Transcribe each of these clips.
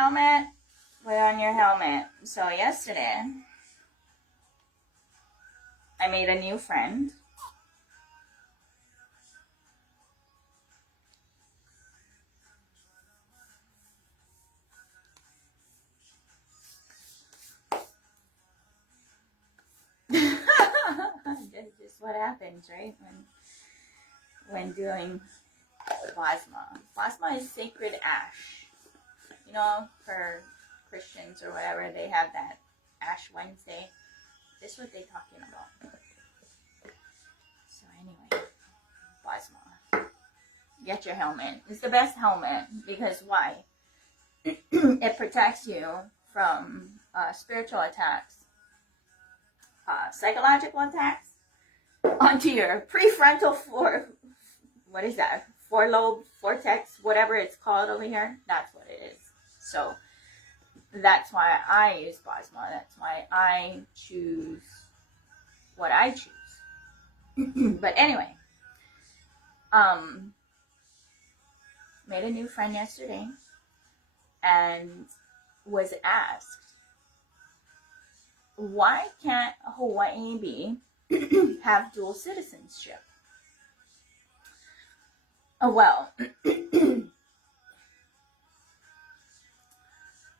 helmet? Put on your helmet. So yesterday, I made a new friend. That's just what happens, right? When doing plasma. Plasma is sacred ash. You know, for Christians or whatever, they have that Ash Wednesday. This is what they're talking about. So anyway, plasma. Get your helmet. It's the best helmet because why? It protects you from spiritual attacks, psychological attacks, onto your prefrontal what is that? Forelobe vortex, whatever it's called over here. That's what it is. So that's why I use plasma. That's why I choose what I choose. But anyway, made a new friend yesterday and was asked, why can't Hawaii have dual citizenship? Well,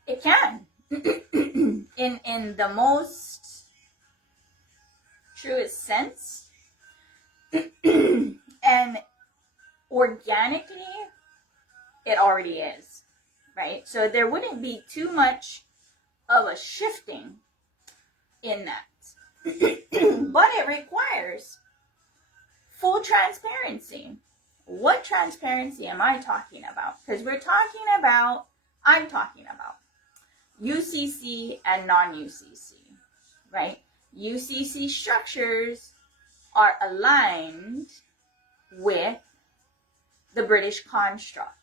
it can. in the most truest sense. And organically, it already is, right? So there wouldn't be too much of a shifting in that. But it requires full transparency. What transparency am I talking about? Because I'm talking about UCC and non-UCC, right? UCC structures are aligned with the British construct.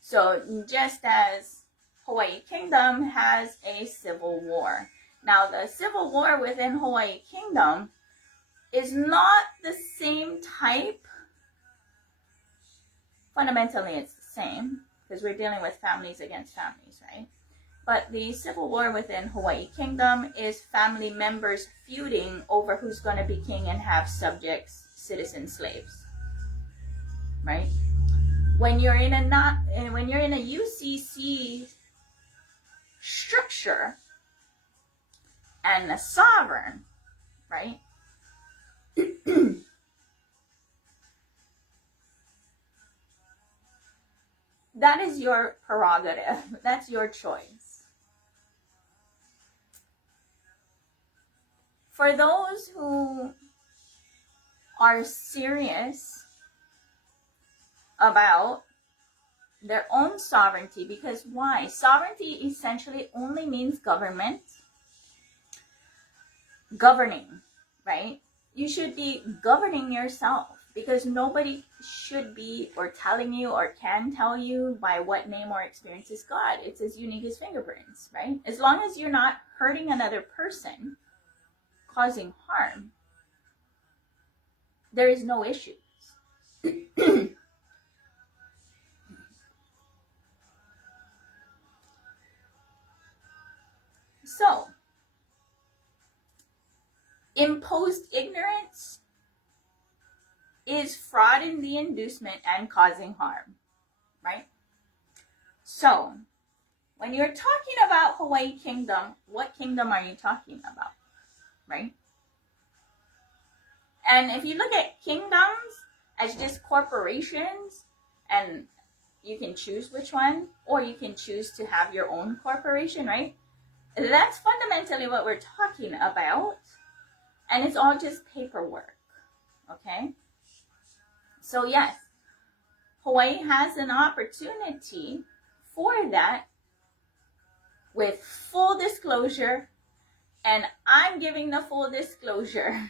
So just as Hawaii Kingdom has a civil war. Now the civil war within Hawaii Kingdom is not the same type. Fundamentally it's the same because we're dealing with families against families, right? But the civil war within Hawaii Kingdom is family members feuding over who's going to be king and have subjects, citizen slaves, right? When you're in a UCC structure and a sovereign, right? That is your prerogative. That's your choice. For those who are serious about their own sovereignty, because why? Sovereignty essentially only means government, governing, right? You should be governing yourself because nobody should be or telling you or can tell you by what name or experience is God. It's as unique as fingerprints, right? As long as you're not hurting another person, causing harm, there is no issues. So, imposed ignorance is fraud in the inducement and causing harm, right? So, when you're talking about Hawaii Kingdom, what kingdom are you talking about, right? And if you look at kingdoms as just corporations, and you can choose which one, or you can choose to have your own corporation, right? That's fundamentally what we're talking about. And it's all just paperwork, okay? So yes, Hawaii has an opportunity for that with full disclosure, and I'm giving the full disclosure,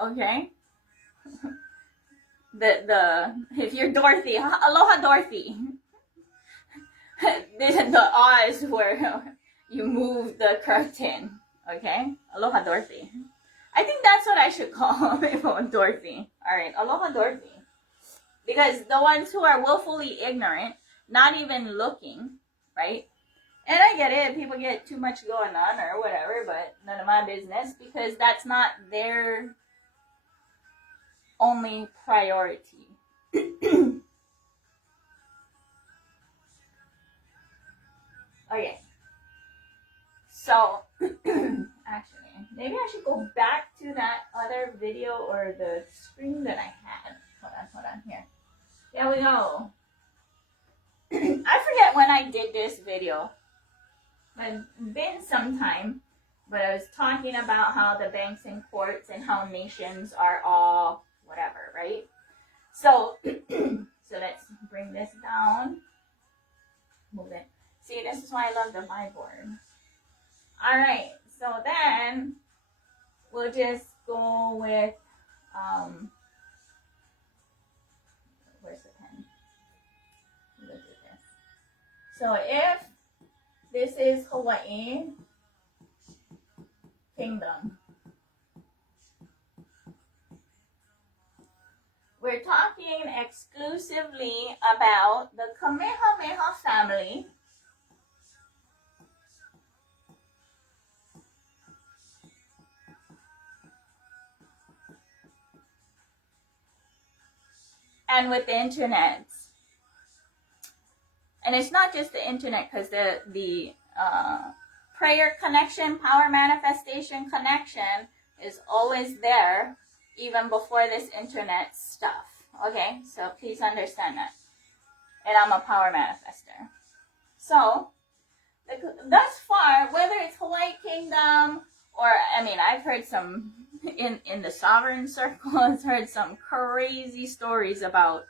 okay? If you're Dorothy, aloha Dorothy. The Oz where you move the curtain, okay? Aloha Dorothy. I think that's what I should call people, Dorothy. All right, aloha Dorothy. Because the ones who are willfully ignorant, not even looking, right? And I get it, people get too much going on or whatever, but none of my business, because that's not their only priority. Okay. So, actually, maybe I should go back to that other video or the screen that I had. Hold on, here. There we go. I forget when I did this video. It's been some time, but I was talking about how the banks and courts and how nations are all whatever, right? So, so let's bring this down. Move it. See, this is why I love the whiteboard. All right, so then we'll just go with, where's the pen? Look at this. So if this is Hawaii Kingdom, we're talking exclusively about the Kamehameha family. And with the internet. And it's not just the internet, because the prayer connection, power manifestation connection is always there, even before this internet stuff. Okay, so please understand that. And I'm a power manifester. So, thus far, whether it's Hawaii Kingdom, or, I mean, I've heard some, in the sovereign circles, heard some crazy stories about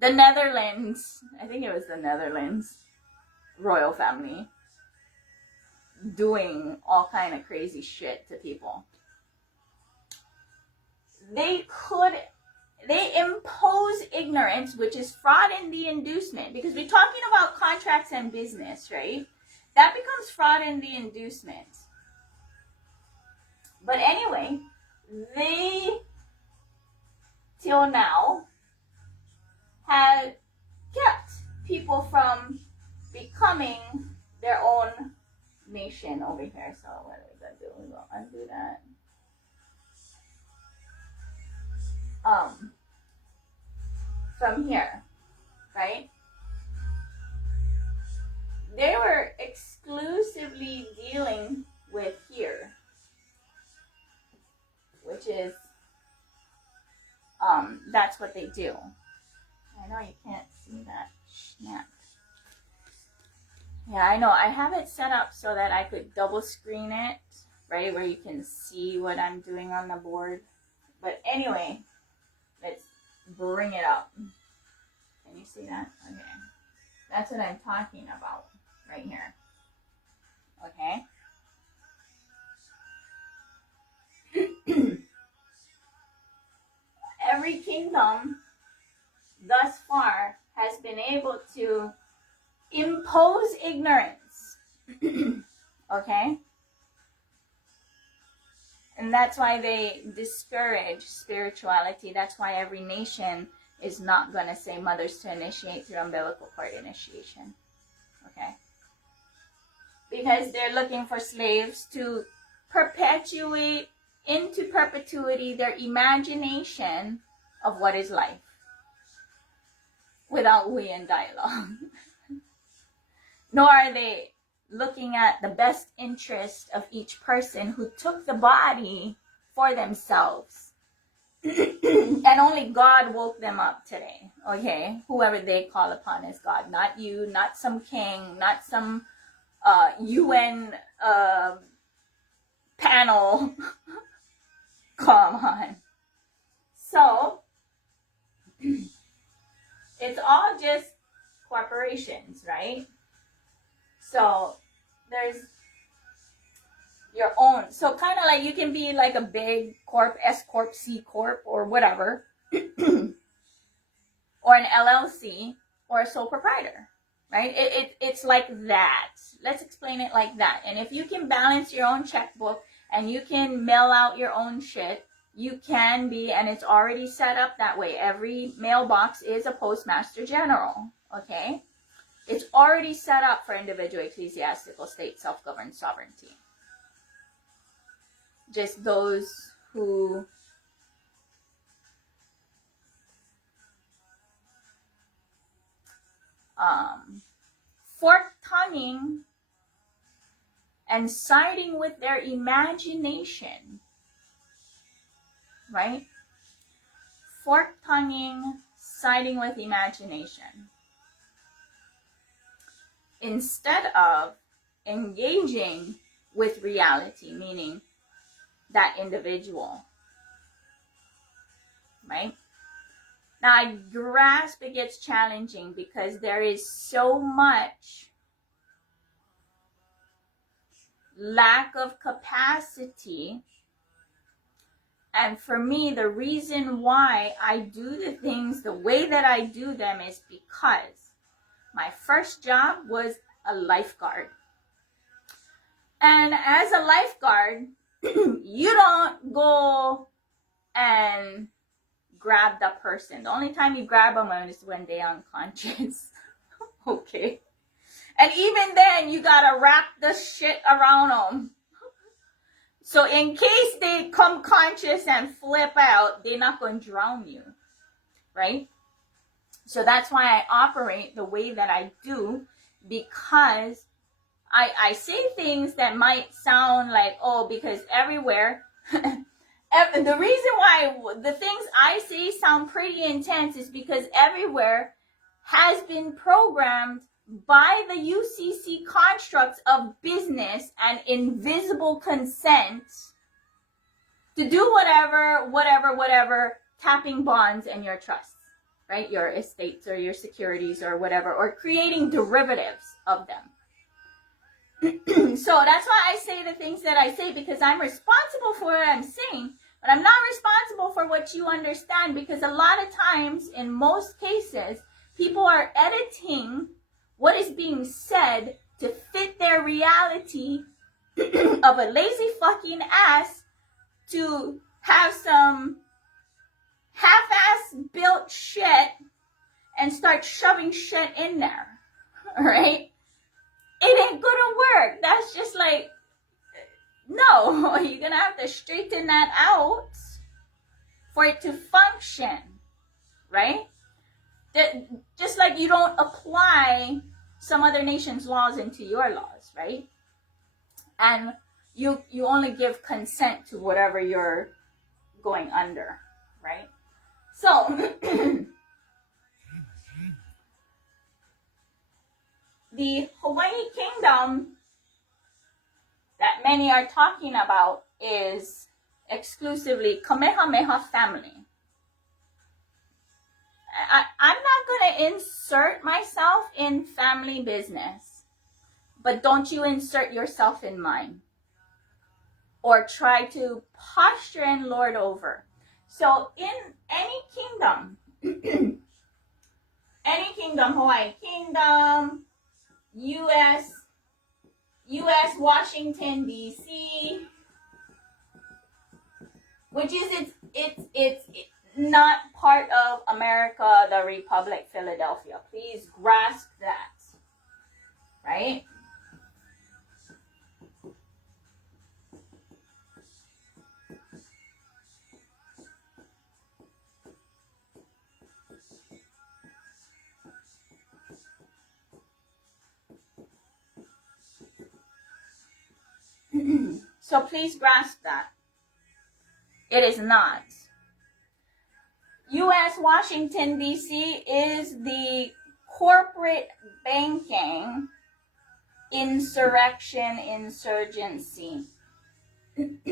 the Netherlands. I think it was the Netherlands royal family doing all kind of crazy shit to people. They impose ignorance, which is fraud and the inducement, because we're talking about contracts and business, right? That becomes fraud and the inducement. But anyway, they, till now, have kept people from becoming their own nation over here. So what are we going to do? We're going to undo that. From here, right? They were exclusively dealing with here, which is, that's what they do. I know you can't see that. Snap. Yeah, I know. I have it set up so that I could double screen it, right, where you can see what I'm doing on the board. But anyway, let's bring it up. Can you see that? Okay. That's what I'm talking about right here. Okay. Every kingdom thus far has been able to impose ignorance. Okay? And that's why they discourage spirituality. That's why every nation is not going to say mothers to initiate through umbilical cord initiation. Okay? Because they're looking for slaves to perpetuate into perpetuity their imagination of what is life without way and dialogue. Nor are they looking at the best interest of each person who took the body for themselves. And only God woke them up today, okay? Whoever they call upon is God, not you, not some king, not some UN panel. Come on. So, it's all just corporations, right? So, there's your own. So, kind of like you can be like a big corp, S corp, C corp, or whatever. Or an LLC, or a sole proprietor, right? It's like that. Let's explain it like that. And if you can balance your own checkbook and you can mail out your own shit, you can be, and it's already set up that way. Every mailbox is a postmaster general, okay? It's already set up for individual, ecclesiastical, state, self-governed sovereignty. Just those who fork-tonguing and siding with their imagination, right? Fork-tonguing, siding with imagination, instead of engaging with reality, meaning that individual, right? Now, I grasp it gets challenging because there is so much lack of capacity. And for me, the reason why I do the things the way that I do them is because my first job was a lifeguard. And as a lifeguard, you don't go and grab the person. The only time you grab them is when they're unconscious. Okay. And even then, you gotta wrap the shit around them. So in case they come conscious and flip out, they're not gonna drown you, right? So that's why I operate the way that I do, because I say things that might sound like, oh, because everywhere, the reason why the things I say sound pretty intense is because everywhere has been programmed by the UCC constructs of business and invisible consent to do whatever, tapping bonds and your trusts, right? Your estates or your securities or whatever, or creating derivatives of them. So that's why I say the things that I say, because I'm responsible for what I'm saying, but I'm not responsible for what you understand, because a lot of times, in most cases, people are editing what is being said to fit their reality of a lazy fucking ass to have some half-ass built shit and start shoving shit in there, right? It ain't gonna work. That's just like, no, you're gonna have to straighten that out for it to function, right? Just like you don't apply some other nation's laws into your laws, right? And you only give consent to whatever you're going under, right? So the Hawaii Kingdom that many are talking about is exclusively Kamehameha family. I'm not going to insert myself in family business, but don't you insert yourself in mine or try to posture and lord over. So in any kingdom, Hawaii Kingdom, U.S. Washington, D.C., which is it's not part of America, the Republic, Philadelphia. Please grasp that, right? So please grasp that. It is not. U.S. Washington, D.C. is the corporate banking insurgency. Okay?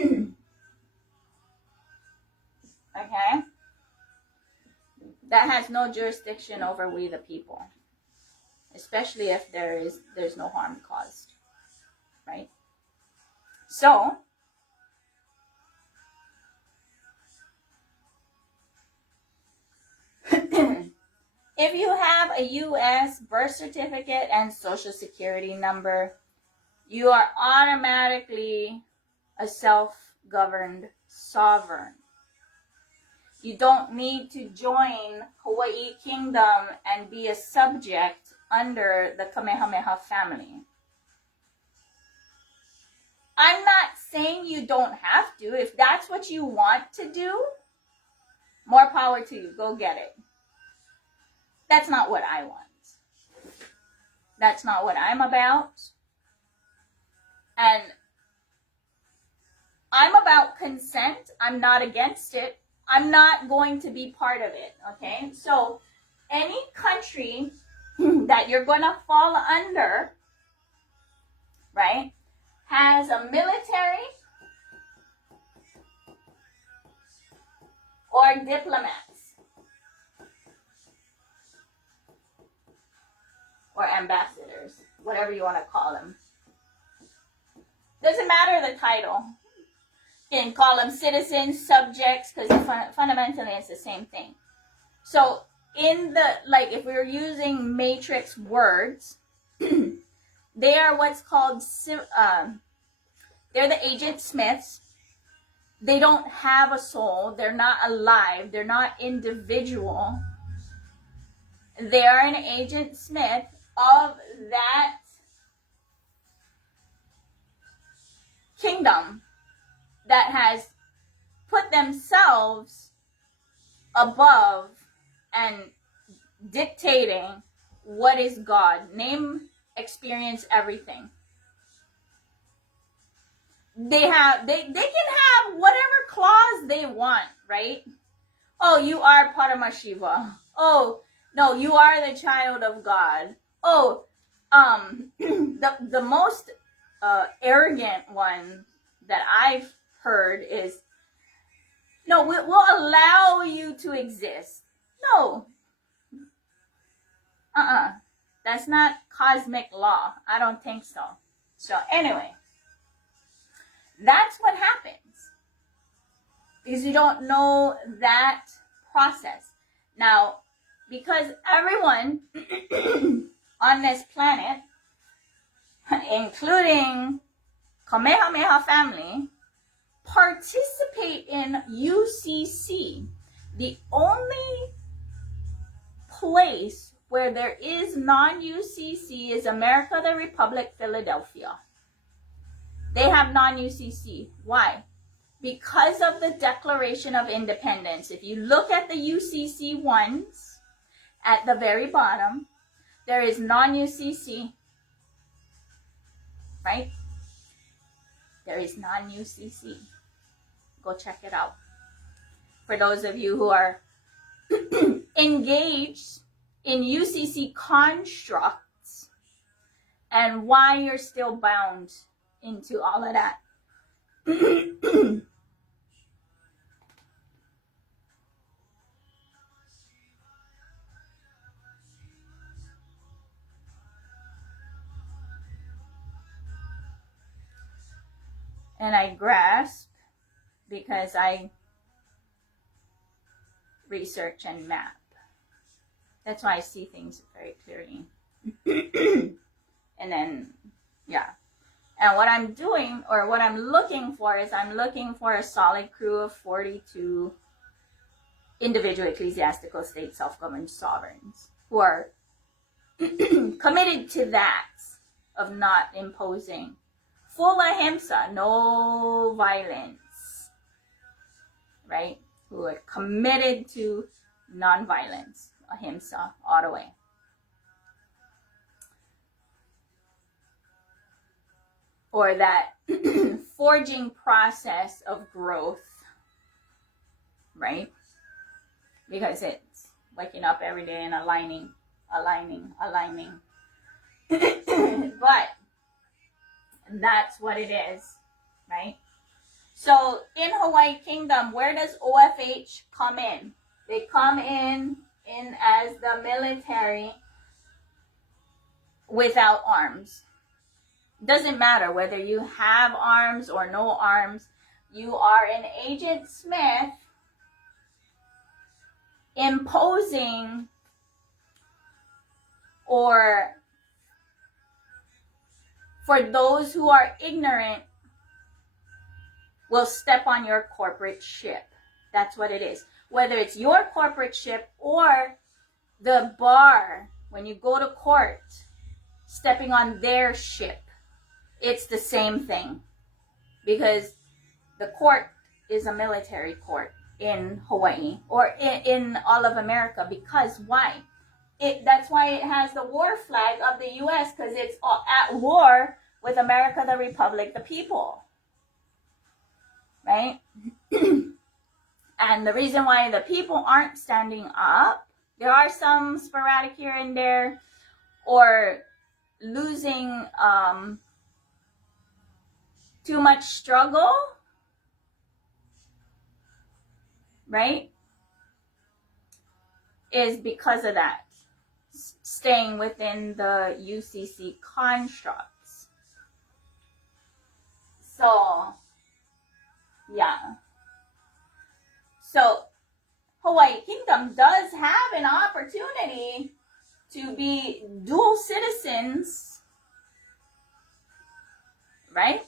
That has no jurisdiction over we the people. Especially if there's no harm caused. Right? So, if you have a U.S. birth certificate and social security number, you are automatically a self-governed sovereign. You don't need to join Hawaii Kingdom and be a subject under the Kamehameha family. I'm not saying you don't have to. If that's what you want to do, more power to you. Go get it. That's not what I want. That's not what I'm about. And I'm about consent. I'm not against it. I'm not going to be part of it, okay? So any country that you're going to fall under, right, has a military or diplomats or ambassadors, whatever you want to call them. Doesn't matter the title. You can call them citizens, subjects, because fundamentally it's the same thing. So in the, like, if we were using matrix words, they are what's called, they're the agent Smiths. They don't have a soul. They're not alive. They're not individual. They are an agent Smith of that kingdom that has put themselves above and dictating what is God. Name, experience, everything. They can have whatever clause they want, right? Oh, you are Paramashiva. Oh, no, you are the child of God. Oh, the most arrogant one that I've heard is, no, we'll allow you to exist. No. That's not cosmic law. I don't think so. So anyway, that's what happens. Because you don't know that process. Now, because everyone on this planet, including Kamehameha family, participate in UCC, the only place where there is non-UCC is America the Republic, Philadelphia. They have non-UCC. Why? Because of the Declaration of Independence. If you look at the UCC ones, at the very bottom, there is non-UCC, right? There is non-UCC. Go check it out. For those of you who are engaged in UCC constructs and why you're still bound into all of that. And I grasp because I research and map. That's why I see things very clearly. And then, yeah. And what I'm doing, or what I'm looking for, is I'm looking for a solid crew of 42 individual ecclesiastical state self-governed sovereigns who are committed to that of not imposing full ahimsa, no violence, right? Who are committed to non-violence, ahimsa, all the way. Or that forging process of growth, right? Because it's waking up every day and aligning. But that's what it is, right? So in Hawaii Kingdom, where does OFH come in? They come in as the military without arms. Doesn't matter whether you have arms or no arms. You are an Agent Smith imposing or, for those who are ignorant, will step on your corporate ship. That's what it is. whether it's your corporate ship or the bar, when you go to court, stepping on their ship, it's the same thing. Because the court is a military court in Hawaii or in all of America. Because why? That's why it has the war flag of the U.S., because it's at war with America, the Republic, the people. Right? And the reason why the people aren't standing up, there are some sporadic here and there, or losing too much struggle, right, is because of that. Staying within the UCC constructs. So, yeah. So, Hawaii Kingdom does have an opportunity to be dual citizens, right?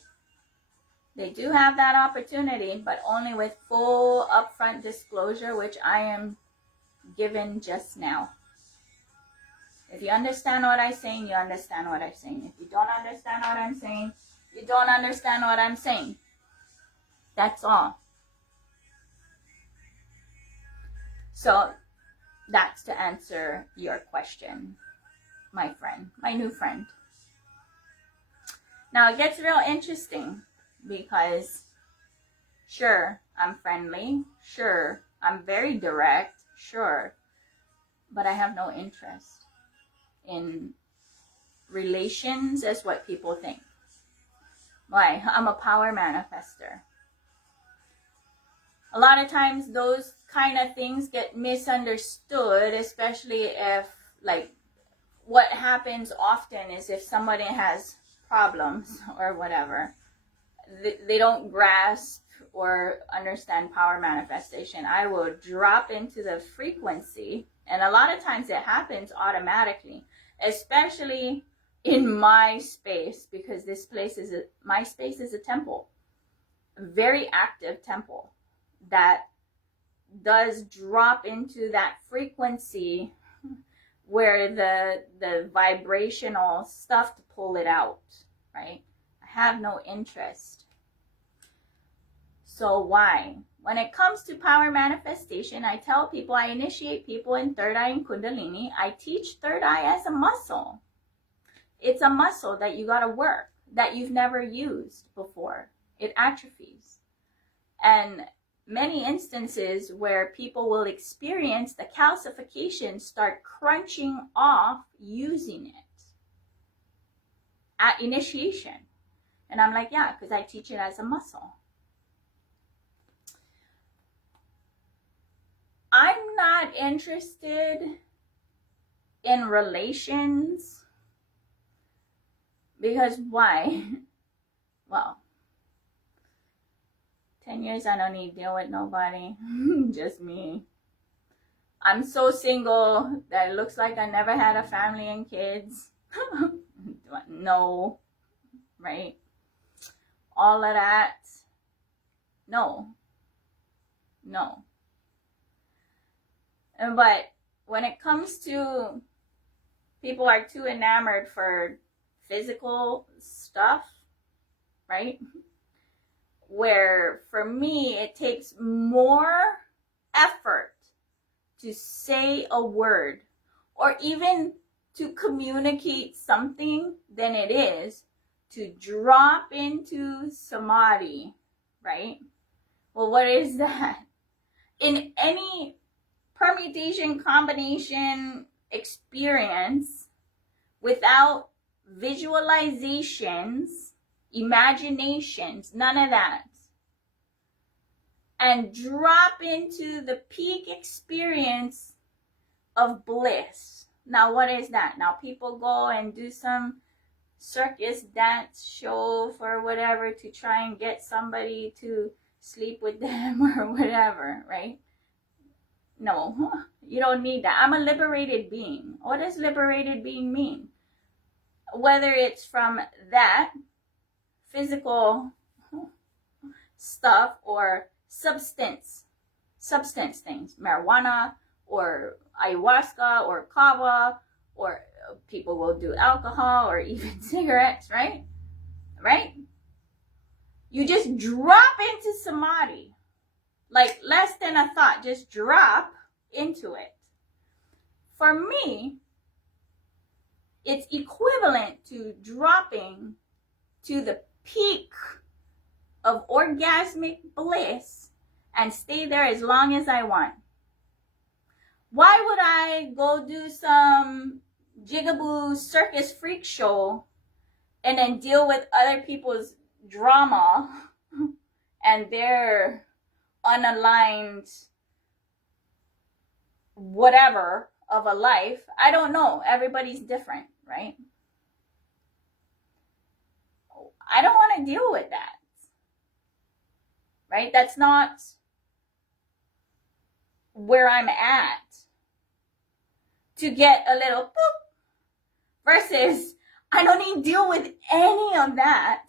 They do have that opportunity, but only with full upfront disclosure, which I am given just now. If you understand what I'm saying, you understand what I'm saying. If you don't understand what I'm saying, you don't understand what I'm saying. That's all. So that's to answer your question, my friend, my new friend. Now it gets real interesting because sure, I'm friendly. Sure, I'm very direct. Sure, but I have no interest in relations as what people think. Why? I'm a power manifester. A lot of times those kind of things get misunderstood, especially if, like, what happens often is if somebody has problems or whatever, they don't grasp or understand power manifestation. I will drop into the frequency, and a lot of times it happens automatically, especially in my space, because my space is a temple, a very active temple that does drop into that frequency where the vibrational stuff to pull it out, right? I have no interest. So why? When it comes to power manifestation, I tell people, I initiate people in third eye and kundalini. I teach third eye as a muscle. It's a muscle that you got to work, that you've never used before. It atrophies. And many instances where people will experience the calcification start crunching off using it at initiation. And I'm like, yeah, because I teach it as a muscle. I'm not interested in relations because why? Well, 10 years I don't need to deal with nobody. Just me. I'm so single that it looks like I never had a family and kids. No. Right? All of that. No. But when it comes to people are too enamored for physical stuff, right? Where for me, it takes more effort to say a word or even to communicate something than it is to drop into samadhi, right? Well, what is that? In any permutation, combination, experience, without visualizations, imaginations, none of that, and drop into the peak experience of bliss. Now, what is that? Now, people go and do some circus dance show for whatever to try and get somebody to sleep with them or whatever, right? No, you don't need that. I'm a liberated being. What does liberated being mean? Whether it's from that physical stuff or substance, substance things, marijuana or ayahuasca or kava, or people will do alcohol or even cigarettes, right? Right? You just drop into samadhi, like less than a thought, just drop into it. For me, it's equivalent to dropping to the peak of orgasmic bliss and stay there as long as I want. Why would I go do some jigaboo circus freak show and then deal with other people's drama and their unaligned whatever of a life? I don't know. Everybody's different, right? I don't want to deal with that, right? That's not where I'm at to get a little boop versus I don't need to deal with any of that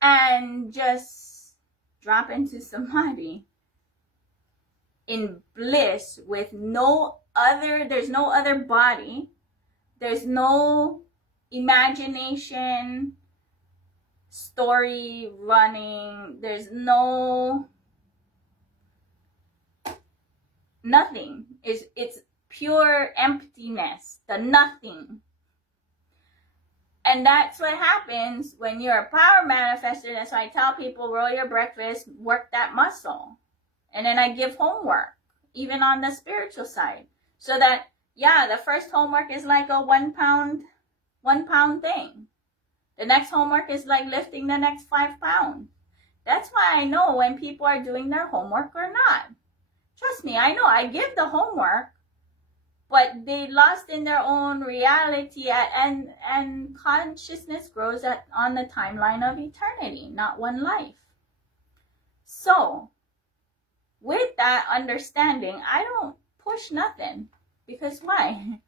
and just drop into samadhi in bliss with there's no other body, there's no imagination, story running, there's nothing. It's pure emptiness, the nothing. And that's what happens when you're a power manifester. That's why I tell people, roll your breakfast, work that muscle. And then I give homework, even on the spiritual side. So that, yeah, the first homework is like a 1 pound thing. The next homework is like lifting the next 5 pounds. That's why I know when people are doing their homework or not. Trust me, I know. I give the homework, but they lost in their own reality, and consciousness grows on the timeline of eternity, not one life. So, with that understanding, I don't push nothing, because why?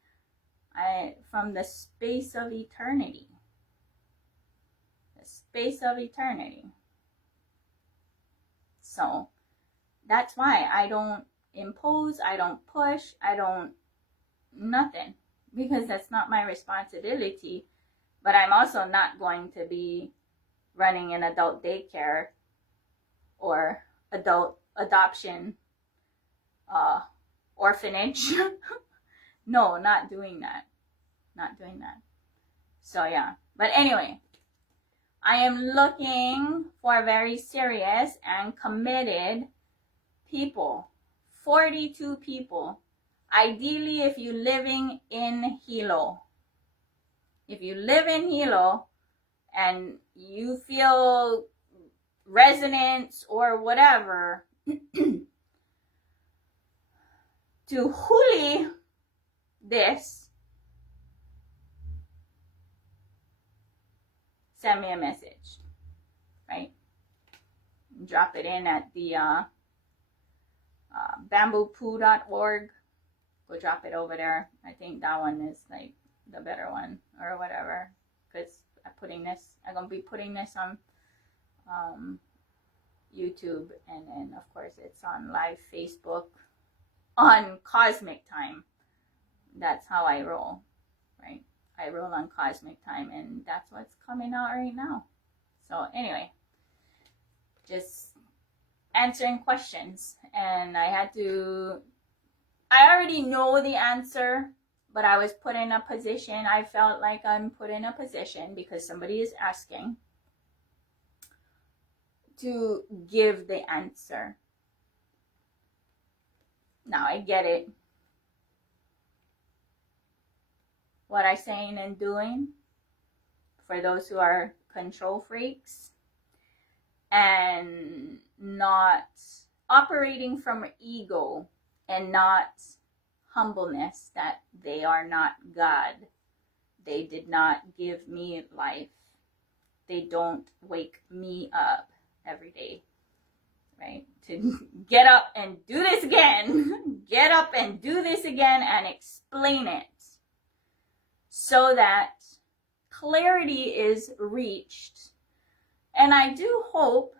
From the space of eternity. The space of eternity. So, that's why I don't impose, I don't push, I don't nothing, because that's not my responsibility. But I'm also not going to be running an adult daycare or adult adoption orphanage. No, not doing that. So yeah, but anyway, I am looking for very serious and committed people. 42 people. Ideally, if you're living in Hilo. If you live in Hilo and you feel resonance or whatever, to huli this, send me a message, right? Drop it in at the bamboopoo.org. Go drop it over there. I think that one is like the better one or whatever, because I'm gonna be putting this on YouTube, and then of course it's on live Facebook on Cosmic Time. That's how I roll, right? I roll on Cosmic Time, and that's what's coming out right now. So anyway, just answering questions, and I already know the answer, but I was put in a position, I felt like I'm put in a position because somebody is asking to give the answer. Now I get it. What I'm saying and doing, for those who are control freaks and not operating from ego and not humbleness, that they are not God. They did not give me life. They don't wake me up every day, right? To get up and do this again. Get up and do this again and explain it so that clarity is reached. And I do hope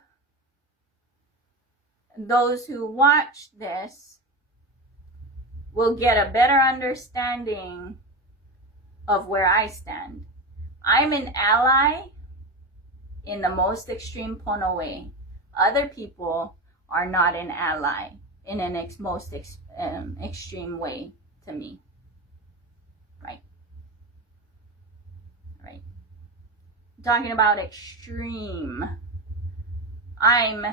those who watch this will get a better understanding of where I stand. I'm an ally in the most extreme Pono way. Other people are not an ally in an most extreme way to me. Right? Right. Talking about extreme. I'm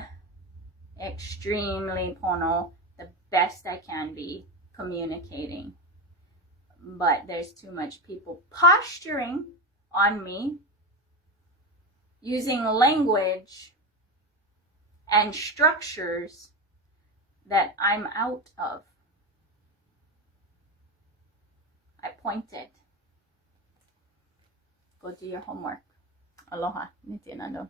extremely Pono, the best I can be communicating. But there's too much people posturing on me, using language and structures that I'm out of. I pointed. Go do your homework. Aloha. Nitianando.